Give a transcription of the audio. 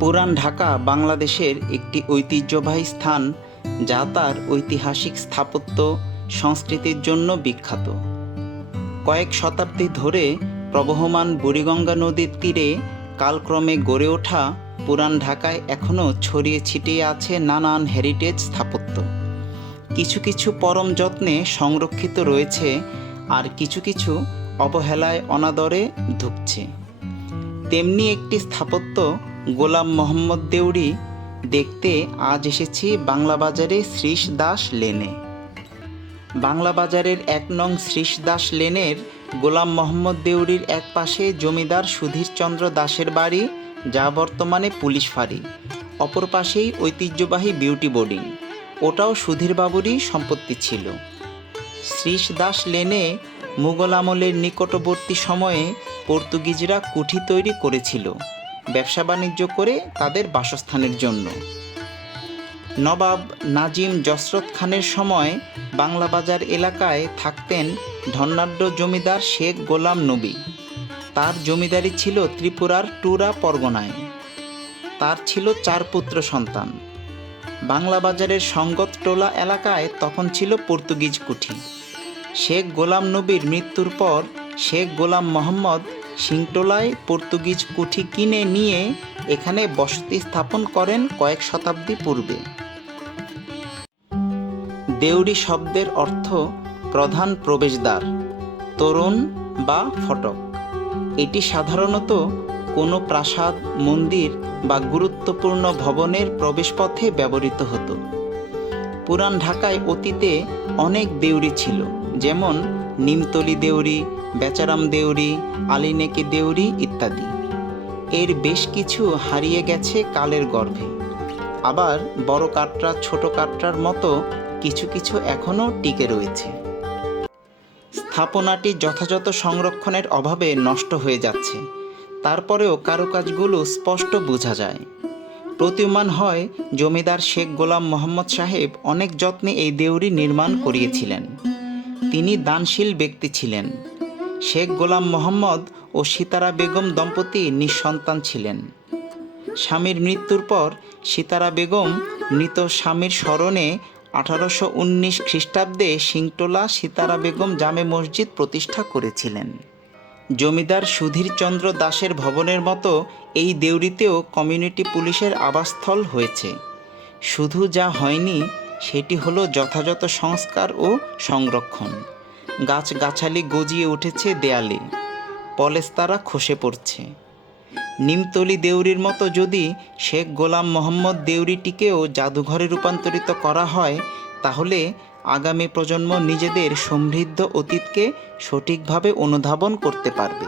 পুরান ঢাকা বাংলাদেশের একটি ঐতিহ্যবাহী স্থান যা তার ঐতিহাসিক স্থাপত্য সংস্কৃতির জন্য বিখ্যাত। কয়েক শতাব্দী ধরে প্রবহমান বুড়িগঙ্গা নদীর তীরে কালক্রমে গড়ে ওঠা পুরান ঢাকায় এখনও ছড়িয়ে ছিটিয়ে আছে নানান হেরিটেজ স্থাপত্য। কিছু কিছু পরম যত্নে সংরক্ষিত রয়েছে আর কিছু কিছু অবহেলায় অনাদরে ধুঁকছে তেমনি একটি স্থাপত্য গোলাম মোহাম্মদ দেউরি দেখতে আজ এসেছি বাংলা বাজারে শ্রীশ দাস লেনে। বাংলা বাজারের এক নং শ্রীশ দাস লেনের গোলাম মোহাম্মদ দেউরির এক পাশে জমিদার সুধীরচন্দ্র দাসের বাড়ি, যা বর্তমানে পুলিশ ফাঁড়ি। অপর পাশেই ঐতিহ্যবাহী বিউটি বোর্ডিং। ওটাও সুধীরবাবুরই সম্পত্তি ছিল। শ্রীশ দাস লেনে মুঘল আমলের নিকটবর্তী সময়ে পর্তুগিজরা কুঠি তৈরি করেছিল। ব্যবসা বাণিজ্য করে তাদের বাসস্থানের জন্য। নবাব নাজিম জসরত খানের সময় বাংলা বাজার এলাকায় থাকতেন ধনাঢ্য জমিদার শেখ গোলাম নবী। তার জমিদারি ছিল ত্রিপুরার টুরা পরগনায়। তার ছিল চার পুত্র সন্তান। বাংলা বাজারের সঙ্গত টোলা এলাকায় তখন ছিল পর্তুগিজ কুঠি। শেখ গোলাম নবীর মৃত্যুর পর শেখ গোলাম মোহাম্মদ সিংটোলায় পর্তুগিজ কুঠি কিনে নিয়ে এখানে বসতি স্থাপন করেন কয়েক শতাব্দী পূর্বে। দেউরি শব্দের অর্থ প্রধান প্রবেশদ্বার, তরুণ বা ফটক। এটি সাধারণত কোনো প্রাসাদ, মন্দির বা গুরুত্বপূর্ণ ভবনের প্রবেশপথে ব্যবহৃত হতো। পুরান ঢাকায় অতীতে অনেক দেউরি ছিল, যেমন নিমতলি দেউরি বেচারাম দেউরি, আলিনেকি দেউরি ইত্যাদি। এর বেশ কিছু হারিয়ে গেছে কালের গর্ভে। আবার বড় কাটরা, ছোট কাটরার মতো কিছু কিছু এখনও টিকে রয়েছে। স্থাপনাটি যথাযথ সংরক্ষণের অভাবে নষ্ট হয়ে যাচ্ছে। তারপরেও কারুকাজগুলো স্পষ্ট বোঝা যায়। প্রতীয়মান হয় জমিদার শেখ গোলাম মোহাম্মদ সাহেব অনেক যত্নে এই দেউরি নির্মাণ করিয়েছিলেন। তিনি দানশীল ব্যক্তি ছিলেন। শেখ গোলাম মোহাম্মদ ও সিতারা বেগম দম্পতি নিঃসন্তান ছিলেন। স্বামীর মৃত্যুর পর সিতারা বেগম মৃত স্বামীর স্মরণে আঠারোশো উনিশ খ্রিস্টাব্দে সিংটোলা সিতারা বেগম জামে মসজিদ প্রতিষ্ঠা করেছিলেন। জমিদার সুধীরচন্দ্র দাসের ভবনের মতো এই দেউরিতেও কমিউনিটি পুলিশের আবাসস্থল হয়েছে। শুধু যা হয়নি, সেটি হলো যথাযথ সংস্কার ও সংরক্ষণ। গাছগাছালি গজিয়ে উঠেছে দেয়ালে। পলেস্তারা খসে পড়ছে। নিমতলি দেউরির মতো যদি শেখ গোলাম মোহাম্মদ দেউরিটিকেও জাদুঘরে রূপান্তরিত করা হয়, তাহলে আগামী প্রজন্ম নিজেদের সমৃদ্ধ অতীতকে সঠিকভাবে অনুধাবন করতে পারবে।